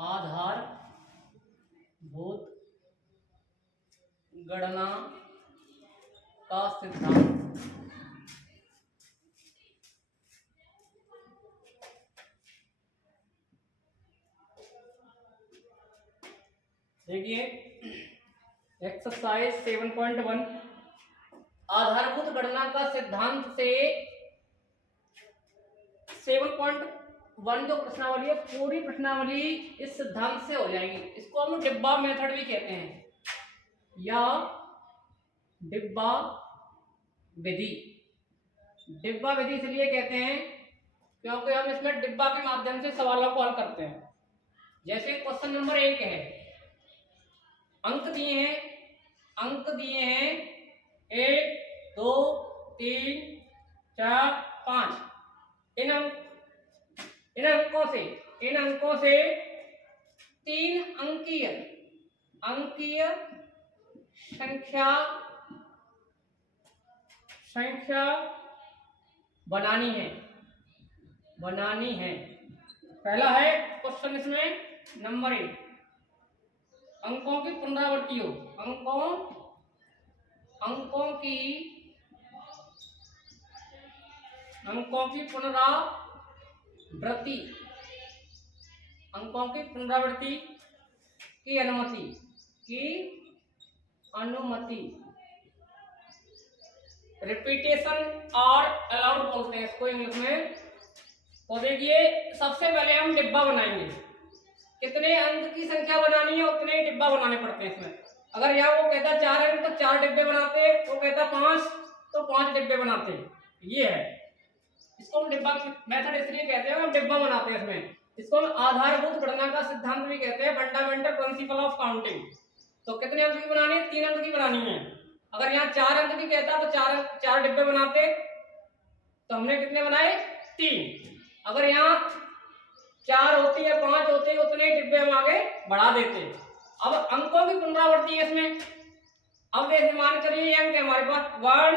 आधारभूत गणना का सिद्धांत देखिए एक्सरसाइज 7.1 आधारभूत गणना का सिद्धांत से 7.1 जो प्रश्नावली है पूरी प्रश्नावली इस सिद्धांत से हो जाएगी। इसको हम डिब्बा मेथड भी कहते हैं या डिब्बा विधि। डिब्बा विधि इसलिए कहते हैं क्योंकि हम इसमें डिब्बा के माध्यम से सवालों को हल करते हैं। जैसे क्वेश्चन नंबर 1 है, अंक दिए हैं 1 2 3 4 5। इन अंकों से 3 अंकीय संख्या बनानी है। पहला है क्वेश्चन इसमें नंबर 1, अंकों की पुनरावृत्ति हो। अंकों की पुनरावृत्ति की अनुमति रिपीटेशन और अलाउड बोलते हैं इसको इंग्लिश में। तो देखिए सबसे पहले हम डिब्बा बनाएंगे। कितने अंक की संख्या बनानी है उतने ही डिब्बा बनाने पड़ते हैं इसमें। अगर यहाँ वो कहता 4 अंक तो 4 डिब्बे बनाते, वो कहता 5 तो 5 डिब्बे बनाते। ये है, इसको हम डिब्बा मेथड इसलिए कहते हैं, हम डिब्बा बनाते हैं इसमें। इसको हम आधारभूत गणना का सिद्धांत भी कहते हैं, फंडामेंटल प्रिंसिपल ऑफ काउंटिंग। तो कितने अंक की बनानी है? 3 अंक की बनानी है। अगर यहाँ 4 अंक की कहता तो 4 डिब्बे बनाते, तो हमने कितने बनाए? 3। अगर यहाँ 4 होती है 5 होते उतने ही डिब्बे हम आगे बढ़ा देते। अब अंकों की पुनरावृत्ति है इसमें। अब देखिए मान चलिए ये अंक है हमारे पास 1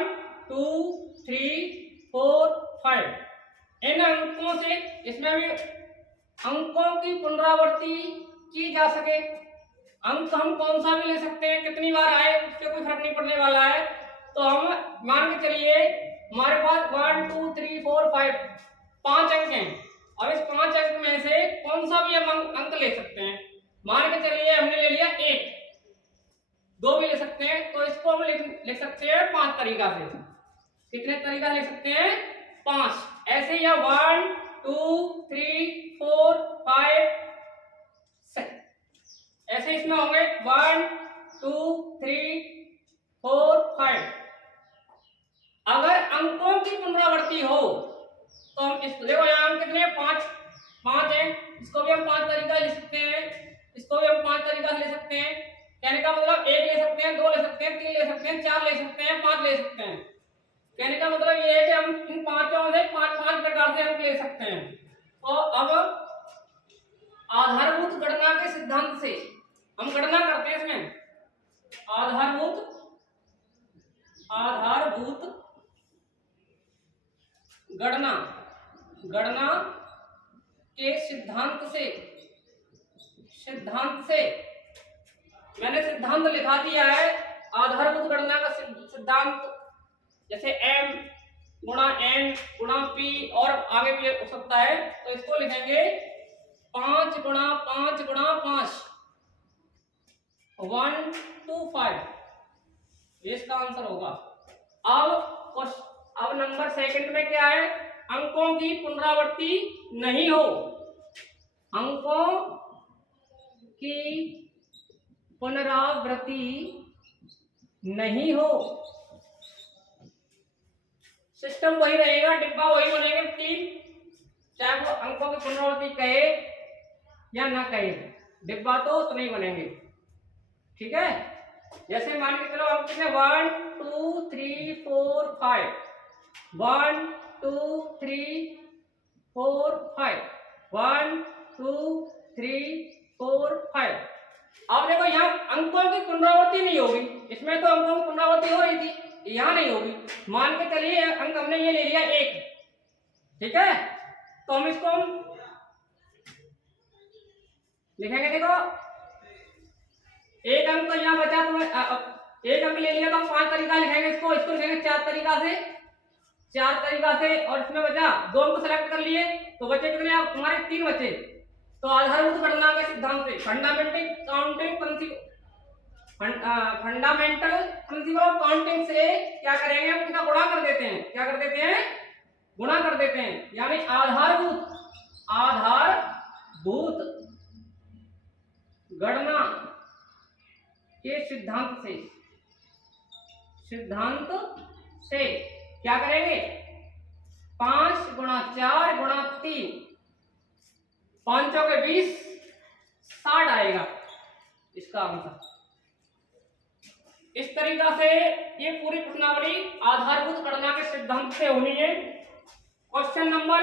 2 3 4 5। इन अंकों से इसमें भी अंकों की पुनरावृत्ति की जा सके। अंक हम कौन सा भी ले सकते हैं, कितनी बार आए उससे कोई फर्क नहीं पड़ने वाला है। तो हम मान के चलिए हमारे पास 1 2 3 4 5 5 अंक हैं। अब इस 5 अंक में से कौन सा भी हम अंक ले सकते हैं। मान के चलिए हमने ले लिया 1, 2 भी ले सकते हैं। तो इसको हम लिख सकते हैं 5 तरीका से। कितने तरीका ले सकते हैं? 5। ऐसे या 1 2 3 4 5 6 ऐसे इसमें होंगे 1 2 3 4 5। अगर अंकों की पुनरावृत्ति हो तो हम इस देखो यहाँ हम कितने 5 हैं, इसको भी हम 5 तरीका ले सकते हैं, इसको भी हम 5 तरीका से ले सकते हैं। कहने का मतलब 1 ले सकते हैं, 2 ले सकते हैं, 3 ले सकते हैं, 4 ले सकते हैं, 5 ले सकते हैं। कहने का मतलब ये है कि हम इन पांचों से 5 प्रकार से अंक ले सकते हैं। तो अब आधारभूत गणना के सिद्धांत से हम गणना करते हैं इसमें। आधारभूत गणना के सिद्धांत से मैंने सिद्धांत लिखा दिया है। आधारभूत गणना का सिद्धांत जैसे m गुणा n गुणा p और आगे भी हो सकता है। तो इसको लिखेंगे 5 गुणा 5 गुणा 5 1 2 5। इसका आंसर होगा। अब नंबर सेकंड में क्या है? अंकों की पुनरावृत्ति नहीं हो। अंकों की पुनरावृत्ति नहीं हो, सिस्टम वही रहेगा, डिब्बा वही बनेंगे 3, चाहे वो अंकों की पुनरावृत्ति कहे या ना कहे, डिब्बा तो उतने ही बनेंगे। ठीक है, जैसे मान के चलो हम कितने 1 2 3 4 5 1 2 3 4 5 1 2 3 4 5। अब देखो यहाँ अंकों की पुनरावृत्ति नहीं होगी, इसमें तो अंकों की पुनरावृत्ति हो रही थी, यहाँ नहीं होगी। मान के चलिए अंक हमने ये ले लिया 1, ठीक है। तो हम इसको लिखेंगे, देखो एक अंक तो यहाँ बचा, तुम्हें एक अंक ले लिया तो 5 तरीका लिखेंगे इसको लिखेंगे 4 तरीका से, 4 तरीका से। और इसमें बचा 2 अंक सेलेक्ट कर लिए, तो बचे कितने आप हमारे 3 बचे। तो आधारभूत गणना के सिद्धांत से, फंडामेंटल प्रिंसिपल ऑफ काउंटिंग से क्या करेंगे, हम इसका गुणा कर देते हैं। क्या कर देते हैं? गुणा कर देते हैं। यानी आधारभूत गणना के सिद्धांत से क्या करेंगे, 5 गुणा 4 गुणा 3, 5 चौके 20, 60 आएगा इसका आंसर। इस तरीका से ये पूरी प्रश्नावली आधारभूत गणना के सिद्धांत से होनी है। क्वेश्चन नंबर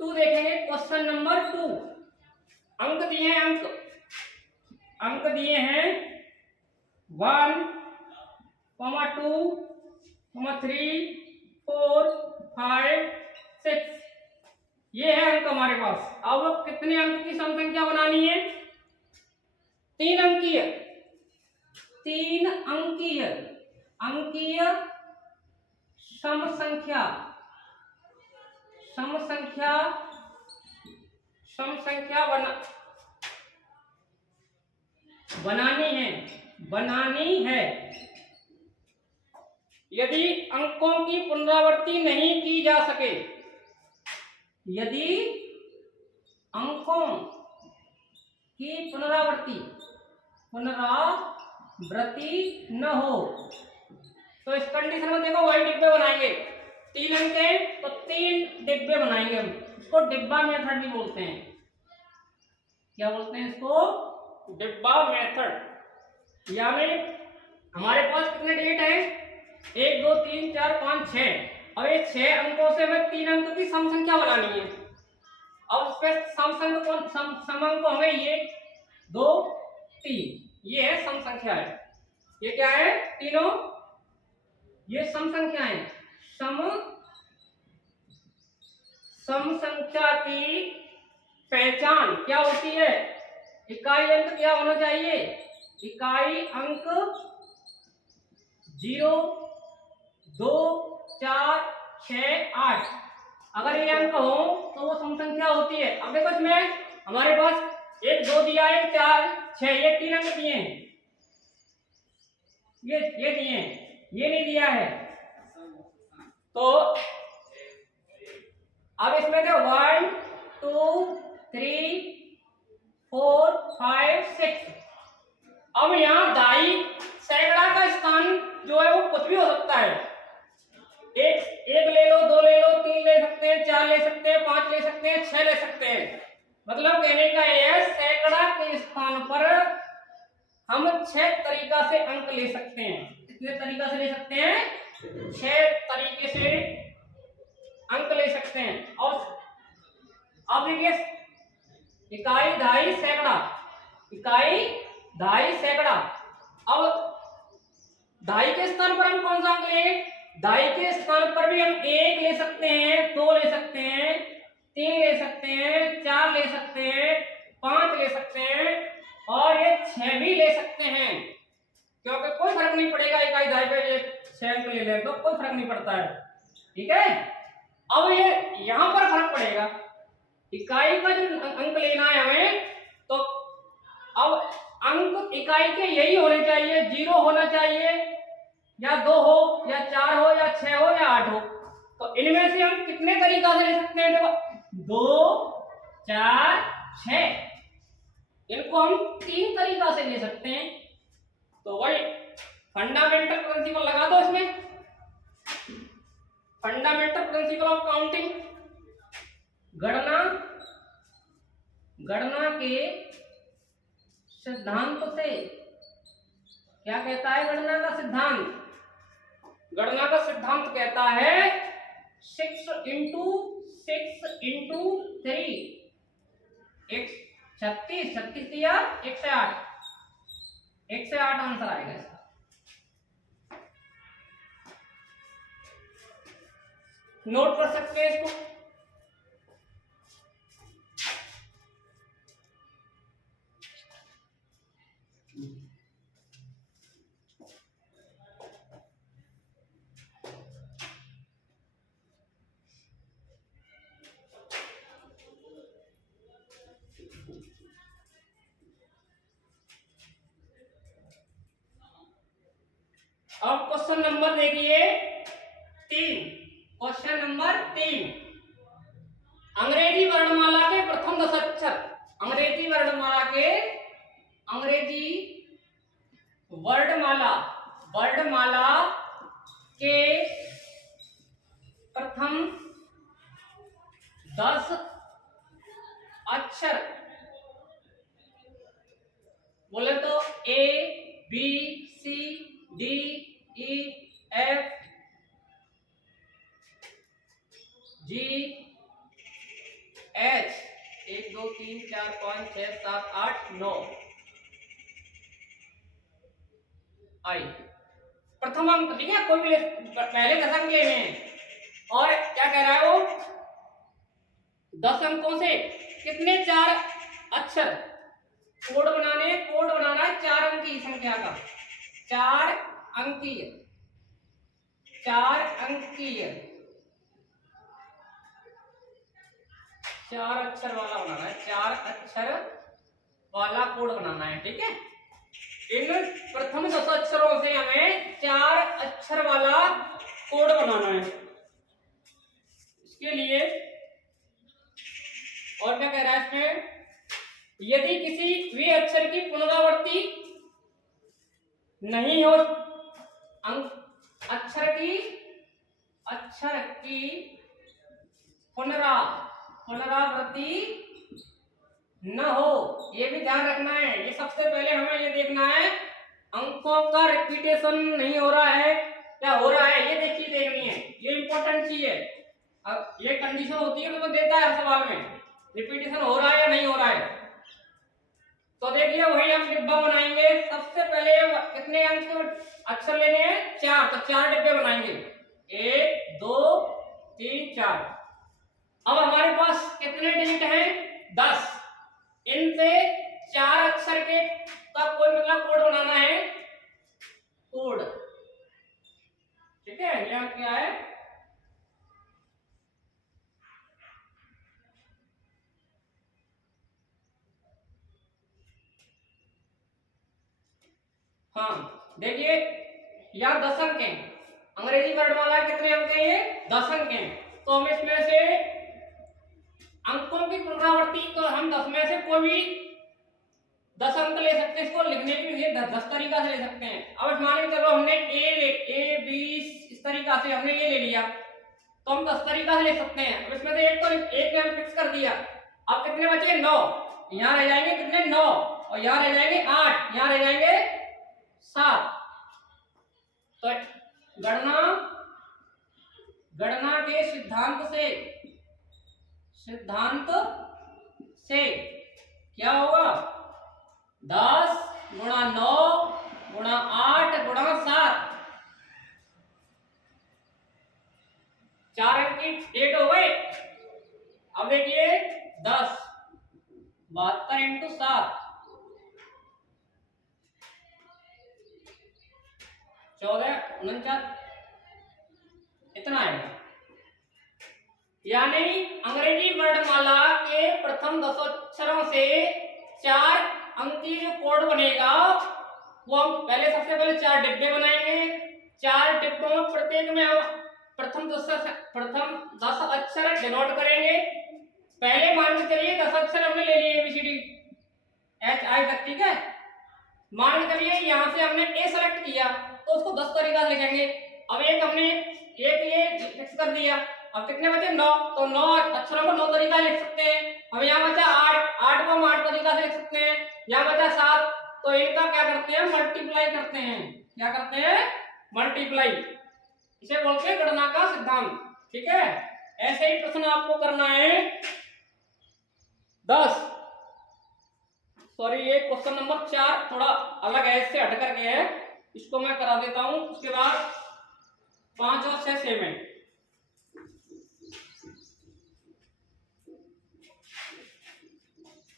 2 देखेंगे। क्वेश्चन नंबर 2, अंक दिए हैं, अंक दिए हैं 1, 2, 3, 4, 5, 6, ये है अंक हमारे पास। अब कितने अंक की सम संख्या बनानी है? 3 अंकीय अंकीय सम संख्या बनानी है। यदि अंकों की पुनरावृत्ति नहीं की जा सके, यदि अंकों की पुनरावृत्ति न हो, तो इस कंडीशन में देखो वही डिब्बे बनाएंगे। 3 अंक है तो 3 डिब्बे बनाएंगे हम। इसको डिब्बा मेथड भी बोलते हैं। क्या बोलते हैं इसको? डिब्बा मेथड। यानी हमारे पास कितने डिजिट है? 1 2 3 4 5 6। अब ये 6 अंकों से हमें 3 अंक की सम संख्या बनानी है। अब इस पे सम अंक हमें ये 2 3, ये है सम संख्या है। ये क्या है? तीनों ये सम संख्या है। सम संख्या की पहचान क्या होती है? इकाई अंक क्या होना चाहिए? इकाई अंक 0 2 4 6 8। अगर ये अंक हो तो वो सम संख्या होती है। अब देखो इसमें हमारे पास 1 2 दिया है, 4 6, ये 3 अंक दिए हैं, ये दिए हैं, ये नहीं दिया है। तो अब इसमें देखो 1 2 3 4 5 6। अब यहाँ दाई सैकड़ा का स्थान जो है वो कुछ भी हो सकता है। एक ले लो, 2 ले लो, 3 ले सकते हैं, 4 ले सकते हैं, 5 ले सकते हैं, 6 ले सकते हैं। मतलब कहने का यह है, सैकड़ा के स्थान पर हम 6 तरीका से अंक ले सकते हैं। कितने तरीका से ले सकते हैं? 6 तरीके से अंक ले सकते हैं। और अब देखिए, इकाई दहाई सैकड़ा, इकाई दहाई सैकड़ा। अब दहाई के स्थान पर हम कौन सा अंक लेंगे? दहाई के स्थान पर भी हम 1 ले सकते हैं, 2 ले सकते हैं, 3 ले सकते हैं, 4 ले सकते हैं, 5 ले सकते हैं, और ये 6 भी ले सकते हैं। क्योंकि कोई फर्क नहीं पड़ेगा, इकाई दहाई पे 6 अंक ले लें तो कोई फर्क नहीं पड़ता है। ठीक है। अब ये यहां पर फर्क पड़ेगा, इकाई का जो अंक लेना है हमें, तो अब अंक इकाई के यही होने चाहिए, 0 होना चाहिए, या 2 हो, या 4 हो, या 6 हो, या 8 हो। तो इनमें से हम कितने तरीका से ले सकते हैं? देखो 2 4 6, इनको हम 3 तरीका से ले सकते हैं। तो वही फंडामेंटल प्रिंसिपल लगा दो इसमें, फंडामेंटल प्रिंसिपल ऑफ काउंटिंग। गणना के सिद्धांत से क्या कहता है? गणना का सिद्धांत, गणना का सिद्धांत कहता है 6 into 3, 36 दिया, 1 से 8, 1 से 8 आंसर आएगा इसका। नोट कर सकते हैं इसको। अब क्वेश्चन नंबर देखिए 3। क्वेश्चन नंबर 3, अंग्रेजी वर्णमाला के प्रथम 10 अक्षर। अंग्रेजी वर्णमाला के प्रथम 10 अक्षर बोले तो A B C D E F G H 1 2 3 4 5 6 7 8 9 I। प्रथम अंक, ठीक है, कोई भी पहले 10 अंक लेने हैं और क्या कह रहा है वो 10 अंकों से कितने 4 अक्षर कोड बनाना है 4 अंकीय संख्या का, 4 अंकीय 4 अक्षर वाला बनाना है, 4 अक्षर वाला कोड बनाना है, ठीक है। इन प्रथम 10 अक्षरों से हमें 4 अक्षर वाला कोड बनाना है। इसके लिए और क्या कह रहा है इसमें, यदि किसी भी अक्षर की पुनरावृत्ति नहीं हो, अक्षर की पुनरावृत्ति न हो, ये भी ध्यान रखना है। ये सबसे पहले हमें ये देखना है अंकों का रिपीटेशन नहीं हो रहा है क्या हो रहा है, ये देखनी है, ये इंपॉर्टेंट चीज है। अब ये कंडीशन होती है तो देता है हर सवाल में, रिपीटेशन हो रहा है या नहीं हो रहा है। तो देखिए वही हम डिब्बा बनाएंगे। सबसे पहले कितने अंक अक्षर लेने हैं 4, तो 4 डिब्बे बनाएंगे, 1 2 3 4। अब हमारे पास कितने डिजिट हैं 10, इनसे 4 अक्षर के का कोई मतलब कोड बनाना है, कोड, ठीक है। यहाँ क्या है हाँ देखिए यहाँ 10 अंक हैं, अंग्रेजी वर्णमाला कितने अंक हैं, ये 10 अंक हैं। तो हम इसमें से अंकों की पुनरावृत्ति, तो हम 10 में से कोई भी 10 अंक ले सकते हैं, इसको लिखने के लिए 10 तरीका से ले सकते हैं। अब मान के चलो हमने ए बी इस तरीका से हमने ये ले लिया, तो हम 10 तरीका से ले सकते हैं। अब इसमें से एक ने फिक्स कर दिया। अब कितने बचे 9, यहाँ रह जाएंगे कितने 9, और यहाँ रह जाएंगे 8, यहाँ रह जाएंगे 7। तो गणना के सिद्धांत से क्या होगा 10 गुणा 9 गुणा 8 गुणा 7, 4 अंक की डेट हो गए। अब देखिए 10 72 इंटू 7 14 49, इतना है। यानी अंग्रेजी वर्णमाला के प्रथम 10 अक्षरों से 4 अंकीय जो कोड बनेगा वो हम सबसे पहले 4 डिब्बे बनाएंगे। 4 डिब्बों में प्रत्येक में हम प्रथम 10 अक्षर डिनोट करेंगे। पहले मान के चलिए 10 अक्षर हमने ले लिए ABCD HI तक, ठीक है। मान के चलिए यहाँ से हमने A सेलेक्ट किया तो उसको 10 तरीका से लिखेंगे। अब हमने ये फिक्स कर दिया। अब कितने बचे 9, तो 9 अक्षरों को 9 तरीका लिख सकते हैं। अब यहाँ बचा 8 को हम 8 तरीका से लिख सकते हैं। यहाँ बचा 7, तो इनका क्या करते हैं मल्टीप्लाई करते हैं। क्या करते हैं मल्टीप्लाई, इसे बोलते हैं गणना का सिद्धांत, ठीक है। ऐसे ही प्रश्न आपको करना है 10, सॉरी ये क्वेश्चन नंबर 4 थोड़ा अलग है, इससे हट करके है, इसको मैं करा देता हूं। उसके बाद 5 और 6 सेम है।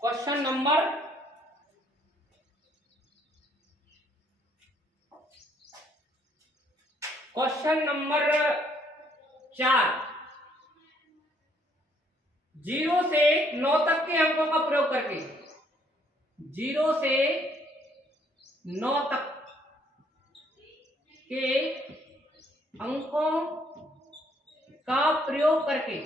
क्वेश्चन नंबर क्वेश्चन नंबर 4, 0 से 9 तक के अंकों का प्रयोग करके 0 से 9 तक के अंकों का प्रयोग करके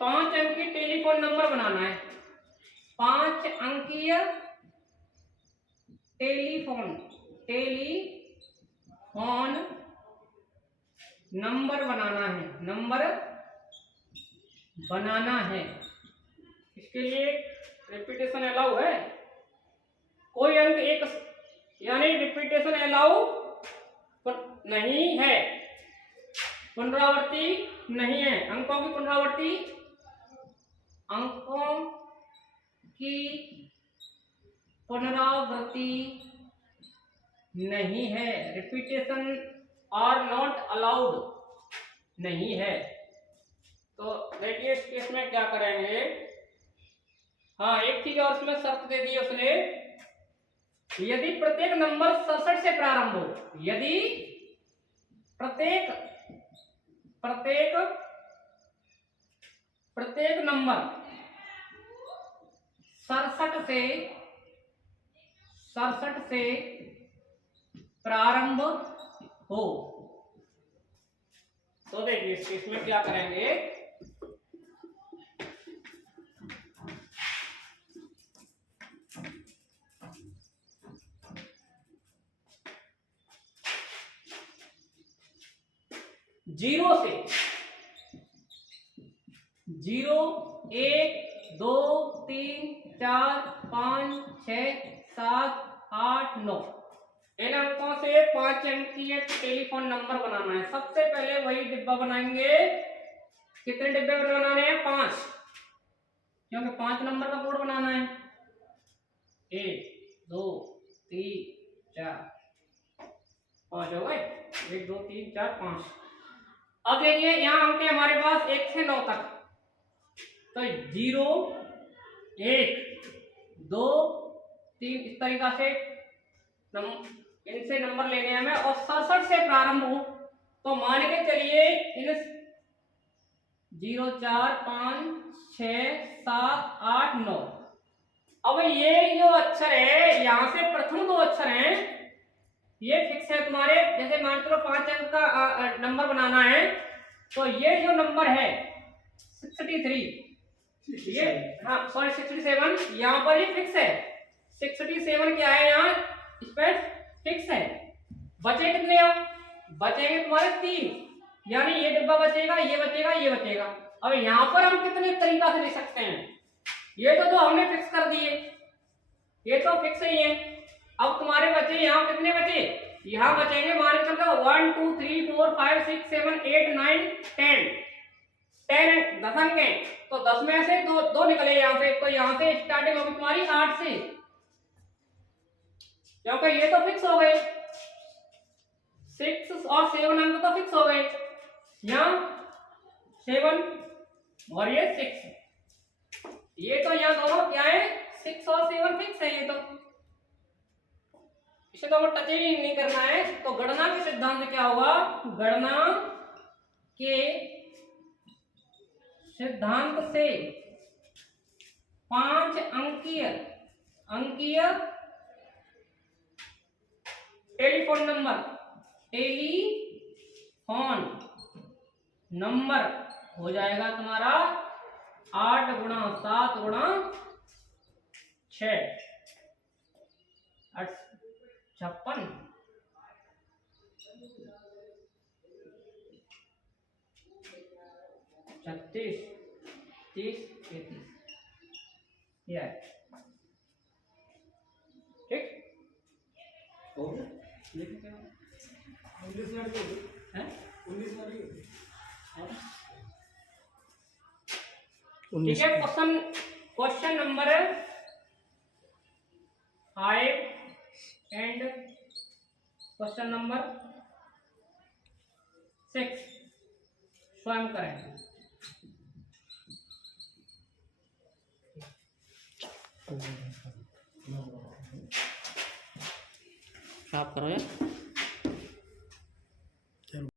5 अंकीय टेलीफोन नंबर बनाना है। 5 अंकीय टेलीफोन नंबर बनाना है। इसके लिए रिपीटेशन अलाउ है, कोई अंक एक, यानी रिपीटेशन अलाउ नहीं है, पुनरावृत्ति नहीं है, अंकों की पुनरावृत्ति नहीं है, रिपीटेशन आर नॉट अलाउड नहीं है। तो देखिए इस केस में क्या करेंगे। हाँ, एक चीज और उसमें शर्त दे दी उसने, यदि प्रत्येक नंबर 67 से प्रारंभ हो, यदि प्रत्येक नंबर 67 से प्रारंभ हो, तो देखिए इस केस में क्या करेंगे। जीरो से 0 1 2 3 4 5 6 7 8 9 इन अंकों से 5 अंकीय टेलीफोन नंबर बनाना है। सबसे पहले वही डिब्बा बनाएंगे। कितने डिब्बे बनाने हैं? 5, क्योंकि 5 नंबर का कोड बनाना है। 1 2 3 4 5 हो गए। 1 2 3 4 5। अब देखिए यहाँ अंक है हमारे पास 1 से 9 तक, तो 0 1 2 3 इस तरीका से इनसे नंबर लेने हैं हमें, और 67 से प्रारंभ हो तो मान के चलिए इन 0 4 5 6 7 8 9। अब ये जो अक्षर है, यहाँ से प्रथम 2 अक्षर हैं, ये फिक्स है तुम्हारे। जैसे मान लो 5 अंक का नंबर बनाना है, तो ये जो नंबर है 63, ये हाँ सॉरी 67, यहाँ पर ये फिक्स है। 67 क्या है, यहाँ इस पर फिक्स है। बचे कितने अब? बचेंगे तुम्हारे 3, यानी ये डिब्बा बचेगा, ये बचेगा, ये बचेगा। अब यहाँ पर हम कितने तरीका से लिख सकते हैं? ये तो हमने फिक्स कर दिए, ये तो फिक्स ही है। अब तुम्हारे बचे यहाँ कितने बचे? यहाँ बचेंगे मान के चलो 1 2 3 4 5 6 7 8 9 10 10 अंक हैं, तो 10 में से दो निकले यहाँ से, तो यहाँ से स्टार्टिंग होगी तुम्हारी 8 से, क्योंकि ये तो फिक्स हो गए। 6 और 7 अंक तो फिक्स हो गए, यहाँ 7 और ये 6, ये तो यहाँ दोनों क्या है, 6 और 7 फिक्स है। ये तो इसे तो हमें टच ही नहीं करना है। तो गणना के सिद्धांत से क्या होगा? गणना के सिद्धांत से 5 अंकीय टेलीफोन नंबर हो जाएगा तुम्हारा 8 गुणा 7 गुणा 6 56 36 30 33, ये है ठीक। हो गया, लिख क्या 19 मिनट है, 19 मिनट ठीक है। Question number 5 and question number 6 स्वयं करें। साफ करो यार।